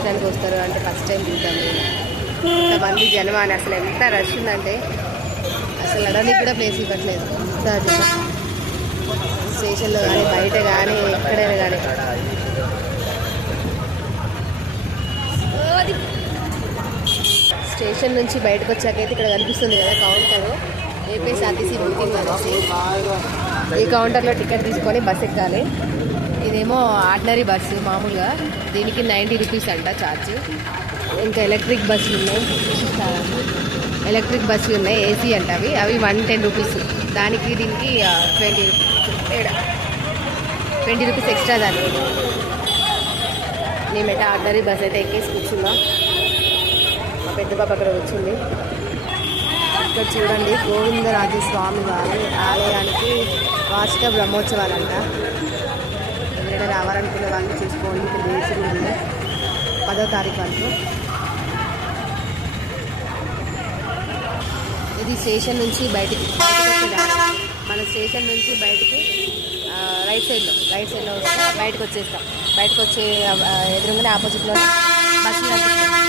దర్శనానికి వస్తారు అంటే ఫస్ట్ టైం చూద్దాం మేము. ఇంతమంది జనం అని అసలు ఎంత రష్ ఉందంటే అసలు నడవడానికి కూడా ప్లేస్ ఇవ్వట్లేదు. ఇంత జనం స్టేషన్లో కానీ బయట కానీ ఎక్కడైనా కానీ. స్టేషన్ నుంచి బయటకు వచ్చాకైతే ఇక్కడ కనిపిస్తుంది కదా కౌంటర్, ఏపీఎస్ఆర్టీసీ బుకింగ్ అనేసి. ఈ కౌంటర్లో టికెట్ తీసుకొని బస్ ఎక్కాలి. ఇదేమో ఆర్డినరీ బస్సు మామూలుగా, దీనికి 90 రూపీస్ అంట ఛార్జ్. ఇంకా ఎలక్ట్రిక్ బస్సులు ఉన్నాయి, ఎలక్ట్రిక్ బస్సులు ఉన్నాయి ఏసీ అంట. అవి 110 రూపీస్. దానికి దీనికి 20 రూపీస్ ఎక్స్ట్రా దానికి. మేమైతే ఆర్డినరీ బస్ అయితే ఎక్కేసి కూర్చున్నాం. మా పెద్ద పాప అక్కడ వచ్చింది. ఇక్కడ చూడండి గోవిందరాజస్వామి వారి ఆలయానికి వార్షిక బ్రహ్మోత్సవాలంట. ఎవరైనా రావాలనుకునే వాళ్ళు చూసుకోండి. ఇక్కడ డేట్స్ కూడా ఉంది 10వ తారీఖు వరకు. ఇది స్టేషన్ నుంచి బయటకు వచ్చేదాన్ని. మన స్టేషన్ నుంచి బయటికి రైట్ సైడ్లో వస్తే బయటకు వచ్చేస్తాం. బయటకు వచ్చే ఎదురుగానే ఆపోజిట్లో బస్సులు కనిపిస్తాయి.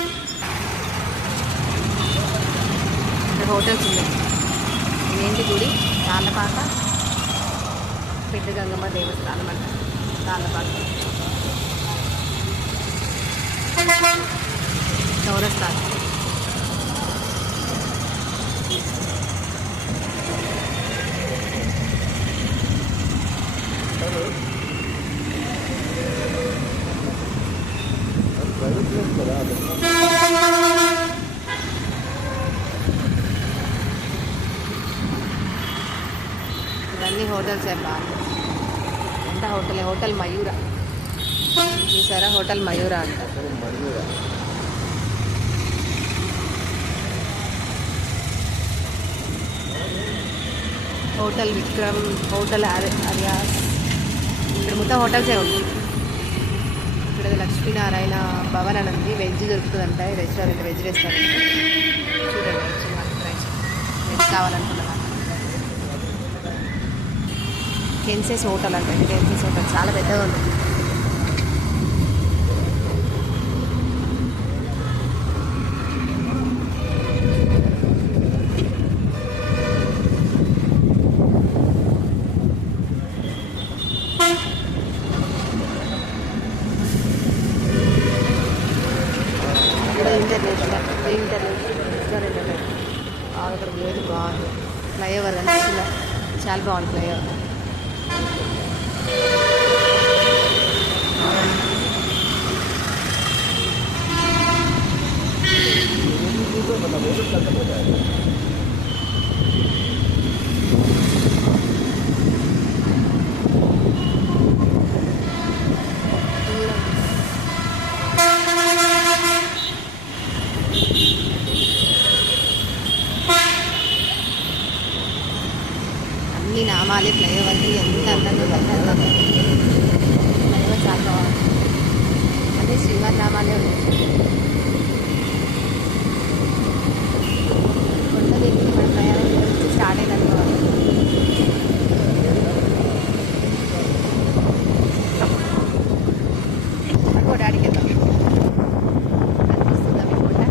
ఇక్కడ హోటల్స్ ఉన్నాయి. ఇదేంటి గుడి? తాళ్ళపాక పెద్ద గంగమ్మ దేవస్థానం అంట. తాళ్ళపాక చౌరస్తాన్. ఇవన్నీ హోటల్స్ బాగా. ఎంత హోటల్ మయూరా చూసారా? హోటల్ మయూరా అంట. Hotel Vikram, hotel Aryas. ఇక్కడ మొత్తం హోటల్సే ఉంటాయి. ఇక్కడ లక్ష్మీనారాయణ భవన్ అని ఉంది. వెజ్ దొరుకుతుందంట. Restaurant, veg restaurant. చూడండి వెజ్ కావాలనుకున్న వాళ్ళు. కెన్సెస్ హోటల్ అంటే కెన్సెస్ హోటల్ చాలా పెద్దగా ఉంది. ఇంటర్నేషనల్ రెస్టారెంట్ అంటే అక్కడ వేరు బాగుంది. ఫ్లైఓవర్ కనిపిస్తుందా? చాలా బాగుంది ఫ్లైఓవర్. అన్ని నామాలే ఫ్లైఓవర్కి ఎంత అందంగా కట్టారు. ఫ్లైఓవర్ చాలా బాగుంది. అన్ని శ్రీవారి నామాలే ఉన్నాయి. కొంత దగ్గర మన ప్రయాణం స్టార్ట్ అయిందనుకోవాలి. డాడీకి వెళ్తాం. అనిపిస్తుందా మీకు కూడా?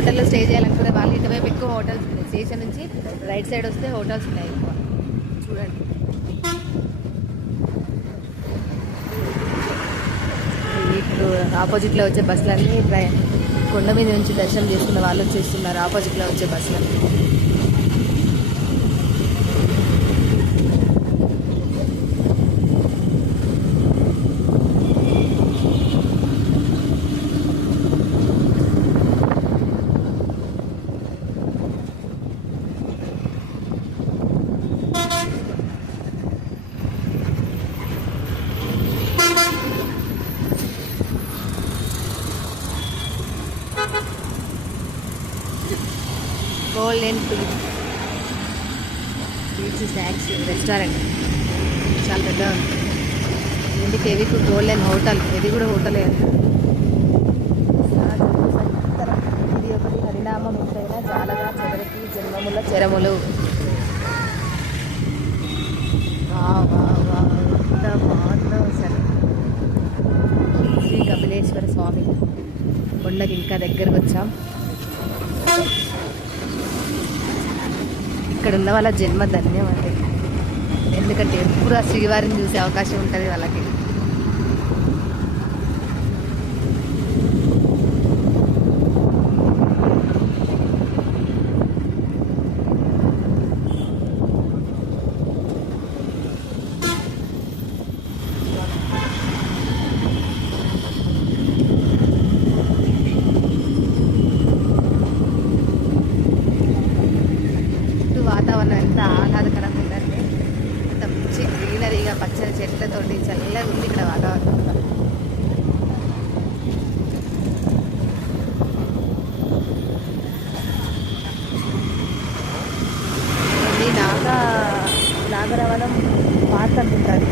హోటల్లో స్టే చేయాలనుకునే వాళ్ళు ఇటువైపు ఎక్కువ హోటల్స్ ఉన్నాయి. స్టేషన్ నుంచి రైట్ సైడ్ వస్తే హోటల్స్ ఉన్నాయి ఎక్కువ. చూడండి ఇప్పుడు ఆపోజిట్లో వచ్చే బస్సులన్నీ కొండ మీద నుంచి దర్శనం చేసుకున్న వాళ్ళు వచ్చేస్తున్నారు. ఆపోజిట్లో వచ్చే బస్సులన్నీ గోల్డెన్ బీచ్ స్నాక్స్ రెస్టారెంట్ చాలా పెద్ద ఉంది. ఏంటి కేవీకు గోల్డెన్ హోటల్, ఇది కూడా హోటలే. ఇది ఒకటి హరినామం ఎంతైనా చాలగా చెదరికి జన్మముల చెరములు. ఎంత బాగుందో అసలు. శ్రీ కపిలేశ్వర స్వామి కొండకి ఇంకా దగ్గరకు వచ్చాం. ఇక్కడ ఉన్న వాళ్ళ జన్మ ధన్యం అండి. ఎందుకంటే ఎప్పుడు ఆ శ్రీవారిని చూసే అవకాశం ఉంటుంది వాళ్ళకి. వాతావరణం ఎంత ఆహ్లాదకరంగా ఉందండి. అంత మంచి గ్రీనరీగా పచ్చని చెట్లతోటి చల్లగా ఉంది ఇక్కడ వాతావరణం. ఇది నాగరవనం పార్క్ అనుకుంటారు.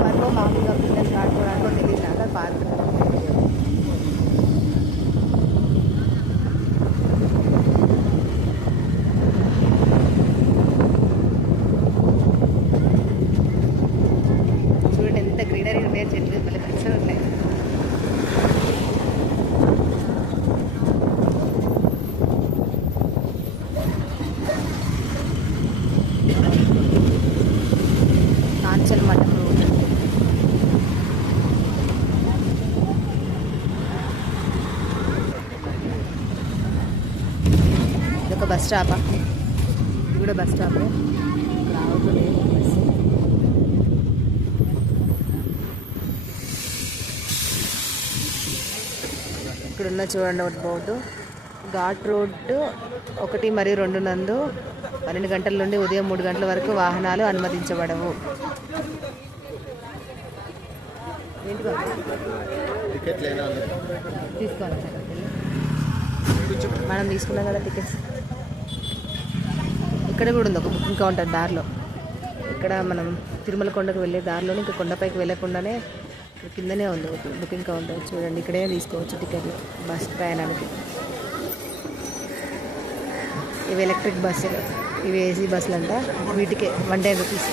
పార్క్ మామూలుగా పిల్లలు ఆడుకోవడానికి తెలియదు. నాగర్ పార్క్ గ్రీనరీ ఉంటాయి. చెట్లు మళ్ళీ పచ్చలు ఉంటాయి. కాంచల్ మఠం రోడ్. ఇదొక బస్ స్టాపా? ఇది కూడా బస్ స్టాపే. రావుతుంది బస్సు. ఇక్కడున్న చూడండి ఒకటి బోర్డు, ఘాట్ రోడ్డు 1 మరియు 2 నందు 12 గంటల నుండి ఉదయం 3 గంటల వరకు వాహనాలు అనుమతించబడవు. తీసుకోవాలి మనం తీసుకున్నాం కదా టికెట్స్. ఇక్కడ కూడా ఉంది ఒక బుకింగ్ కౌంటర్ దారిలో. ఇక్కడ మనం తిరుమల కొండకు వెళ్ళే దారిలోనే ఇంకా కొండపైకి వెళ్ళకుండానే కిందనే ఉంది బుకింగ్ కౌంటర్. చూడండి ఇక్కడే తీసుకోవచ్చు టికెట్లు బస్ ప్రయాణానికి. ఇవి ఎలక్ట్రిక్ బస్సులు, ఇవి ఏసీ బస్సులు అంట. వీటికే 110 రూపీస్.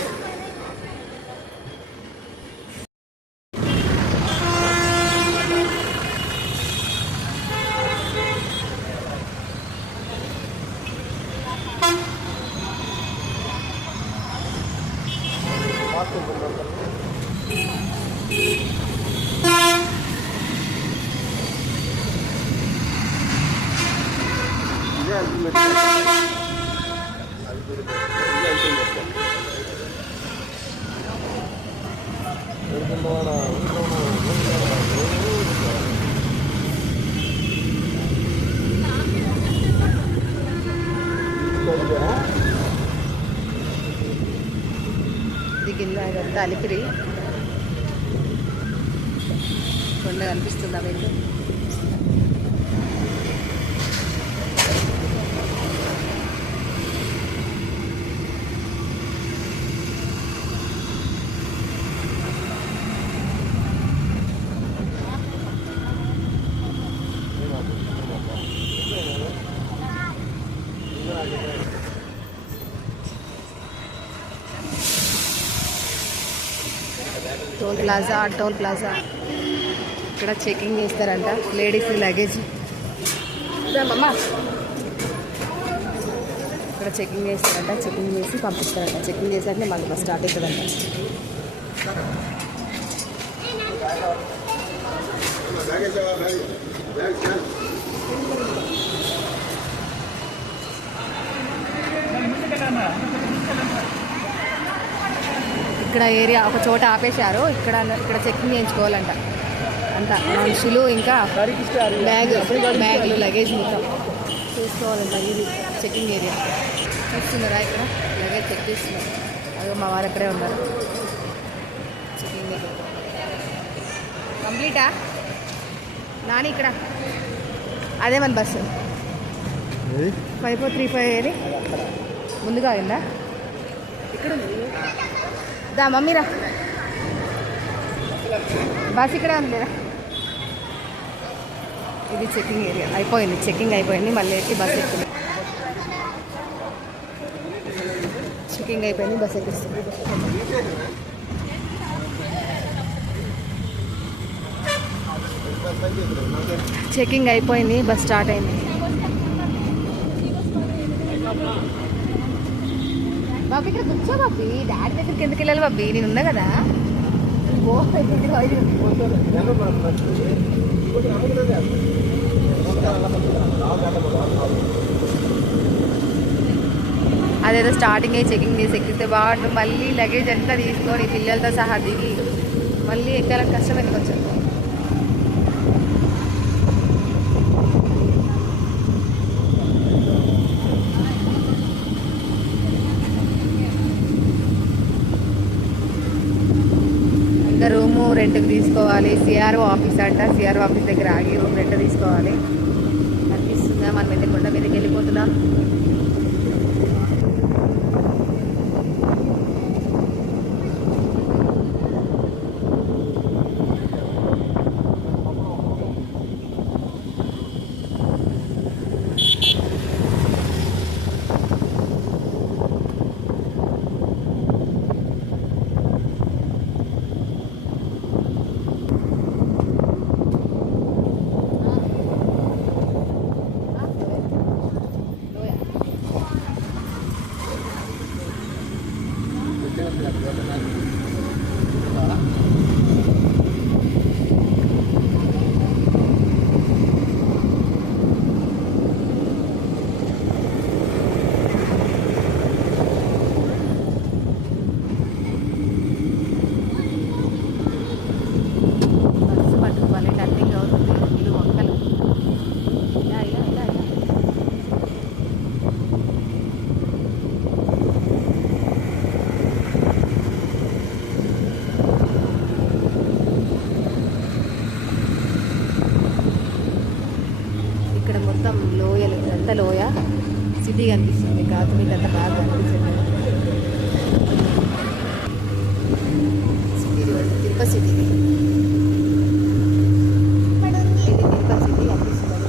ఇది కింద ఇదంతా అలిపిరి కొండ కనిపిస్తుందా మీకు? టోల్ ప్లాజా ఇక్కడ చెకింగ్ చేస్తారంట లేడీస్ లగేజ్. అమ్మా ఇక్కడ చెకింగ్ చేస్తారంట, చెకింగ్ చేసి పంపిస్తారంట. చెకింగ్ చేసాకనే మళ్ళీ బస్ స్టార్ట్ అవుతుందంట. ఇక్కడ ఏరియా ఒక చోట ఆపేశారు. ఇక్కడ చెకింగ్ చేయించుకోవాలంట అంతా మనుషులు, ఇంకా బ్యాగులు లగేజ్ మొత్తం చూసుకోవాలంట. ఇది చెకింగ్ ఏరియా. చూస్తున్నారా ఇక్కడ లగేజ్ చెక్ చేస్తున్నారు. అదే మా వారు అక్కడే ఉన్నారు. చెకింగ్ ఏరియా కంప్లీటా నాని? ఇక్కడ అదే మన బస్సు 5435 ఏది ముందుగా అయిందా? ఇక్కడ ఉంది. దా మమ్మీరా, బస్ ఇక్కడే ఉంది లేదా? ఇది చెకింగ్ ఏరియా. అయిపోయింది, చెకింగ్ అయిపోయింది. మళ్ళీ ఎక్కి బస్ ఎక్కుతుంది. చెకింగ్ అయిపోయింది, బస్ ఎక్కిస్తుంది. చెకింగ్ అయిపోయింది, బస్ స్టార్ట్ అయింది. బాబీ ఇక్కడ కూర్చో బాబీ. డాడీ దగ్గరికి ఎందుకు వెళ్ళాలి బాబీ? నేను ఉన్నా కదా. అదేదో స్టార్టింగ్ చెకింగ్ చేసి ఎక్కితే బాగుంటుంది. మళ్ళీ లగేజ్ అంతా తీసుకొని పిల్లలతో సహా దిగి మళ్ళీ ఎక్కాలని కష్టమైంది కొంచెం. రూము రెంట్కి తీసుకోవాలి. సిఆర్ఓ ఆఫీస్ అంట. సిఆర్ఓ ఆఫీస్ దగ్గర ఆగి రూమ్ రెంట్ తీసుకోవాలి. అనిపిస్తుందా మనం వెళ్ళకుండా మీదకి వెళ్ళిపోతున్నాం. ఇక్కడ మొత్తం లోయలు, ఇదంతా లోయ. సిటీ కనిపిస్తుంది కాదు, మీకు అంత బాగా కనిపిస్తుంది. సిటీ తిరుపతి సిటీ, ఇది తిరుపతి సిటీ కనిపిస్తుంది.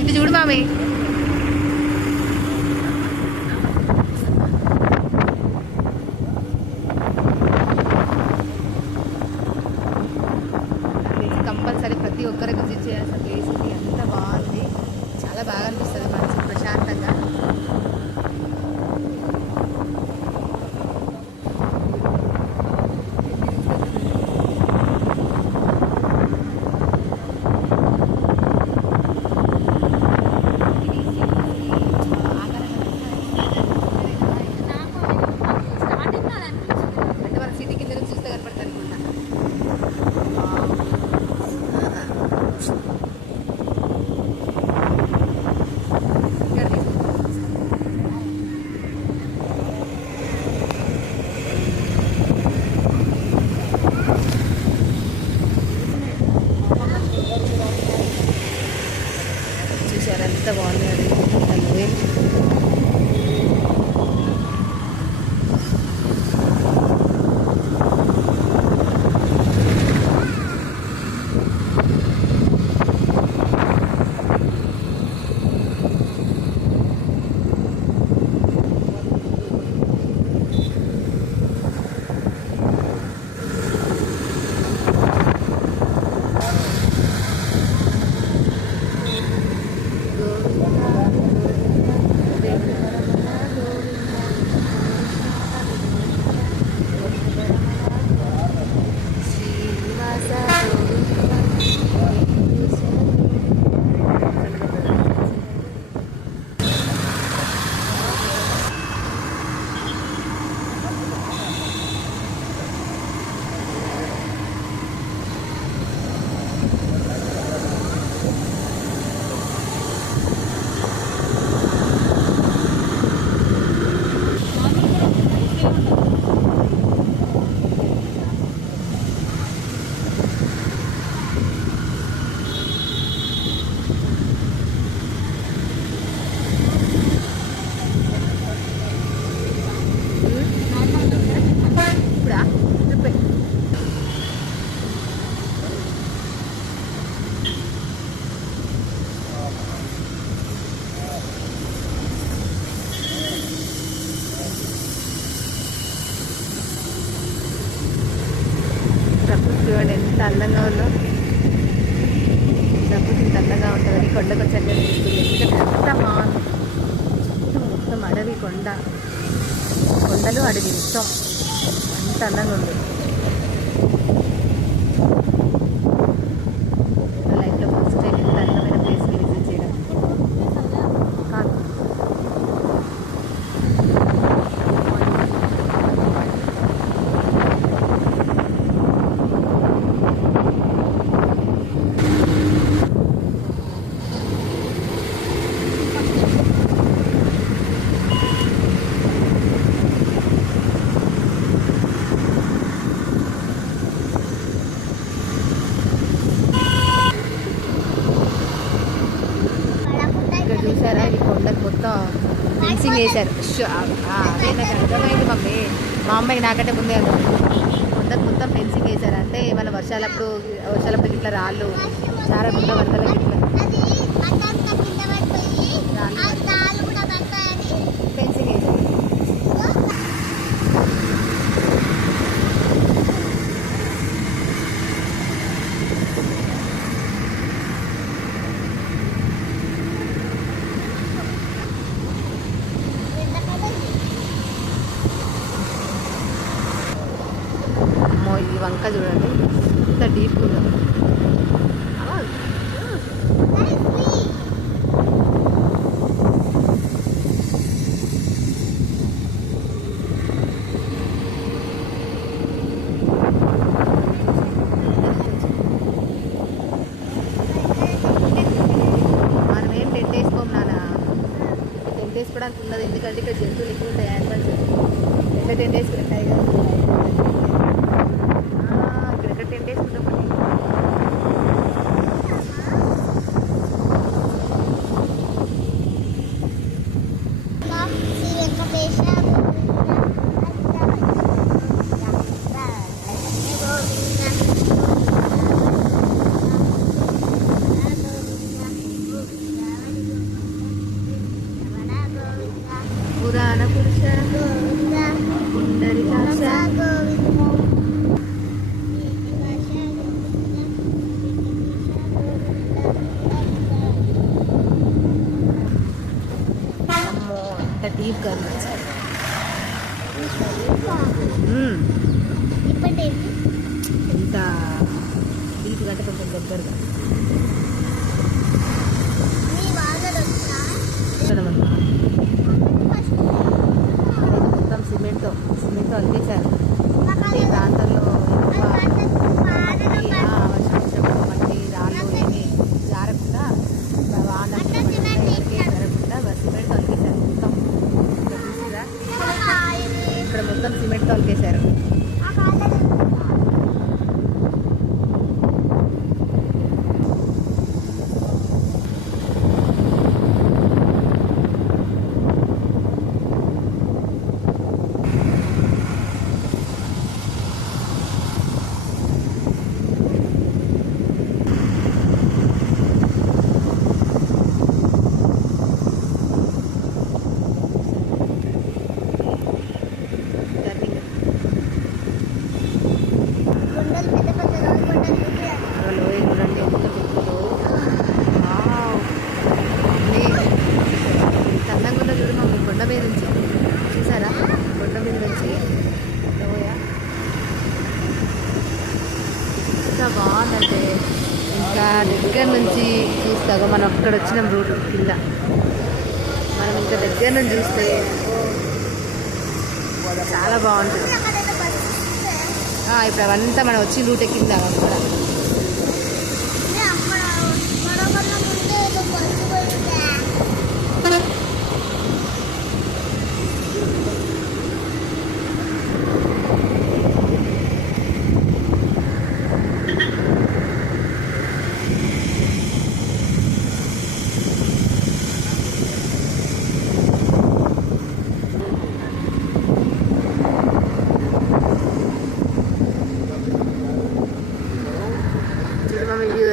ఇటు చూడు మామి. కంపల్సరీ ప్రతి ఒక్కరు విజిట్ చేయాల్సిన ప్లేస్ ఇది. అంత బాగుంది, చాలా బాగా అనిపిస్తుంది మనసు ప్రశాంతంగా. ఎంత బాగుంది అది. చూడండి ఎంత అందంగా ఉందో. ప్రకృతి ఇంత అందంగా ఉంటుంది. కొండకు వచ్చాక ఎందుకంటే అంత బాగుంది. మొత్తం అడవి, కొండలు అడవి మొత్తం అంత అందంగా ఉంది. లైఫ్లో ఫస్ట్ టైం ఇంత అందమైన ప్లేస్కి విజిట్ చేయడం కాదు. చూసారా, ఈ కొండకు మొత్తం ఫెన్సింగ్ వేశారు. అదే నాకు అర్థమైంది మమ్మీ, మా అమ్మాయి నాకంటే ముందే కొండకు మొత్తం ఫెన్సింగ్ వేశారు. అంటే మన వర్షాలప్పుడు ఇట్లా రాళ్ళు జారకుండా వందలకి ఇట్లా రావడానికి ఉండదు, ఎందుకంటే ఇక్కడ జంతువులు ఎక్కువ ఉంటాయి, యానిమల్స్. ఎట్లా 10 days ఉంటాయి కదా, ఇక్కడ 10 days ఉంటాం. పురాణ పురుష పుండరీకాక్ష అమ్మో ఎంత డీప్ గా ఎంత డీప్ అంటే కొంచెం దగ్గరగా మొత్తం సిమెంట్తో అలిపేశారు. ఈ ప్రాంతంలో మట్టి రాళ్ళు ఏమి జారకుండా, వాన జరగకుండా సిమెంట్తో అలిపేశారు మొత్తం. చూసిరా, ఇక్కడ మొత్తం సిమెంట్తో అలిపేశారు. కొండ మీద నుంచి చూసారా, కొండ మీద నుంచి లోయ ఎంత బాగుందంటే, ఇంకా దగ్గర నుంచి చూస్తాగా మనం అక్కడ వచ్చినాం రూట్ కింద, మనం ఇంకా దగ్గర నుంచి చూస్తే చాలా బాగుంటుంది. ఇప్పుడు అవంతా మనం వచ్చి రూట్ ఎక్కిందా అక్కడ.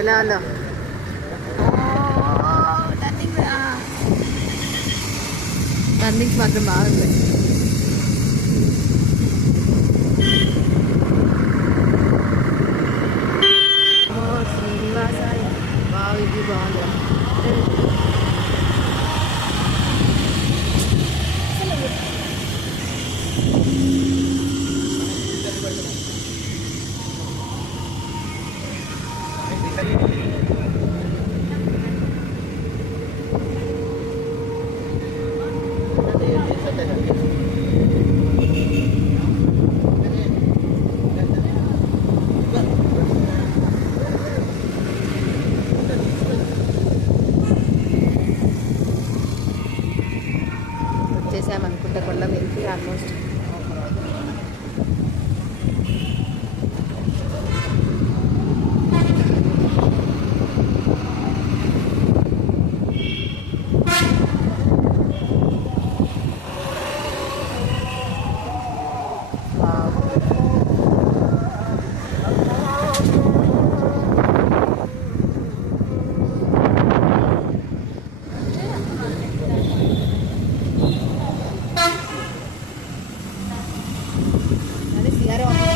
ఎలా ఉందో, టర్నింగ్స్ మాత్రం బాగుంది. శ్రీనివాసాయ బాగా ఇది బాగుంది. వచ్చేసామనుకుంటా కొండ మీదకి ఆల్మోస్ట్. Claro.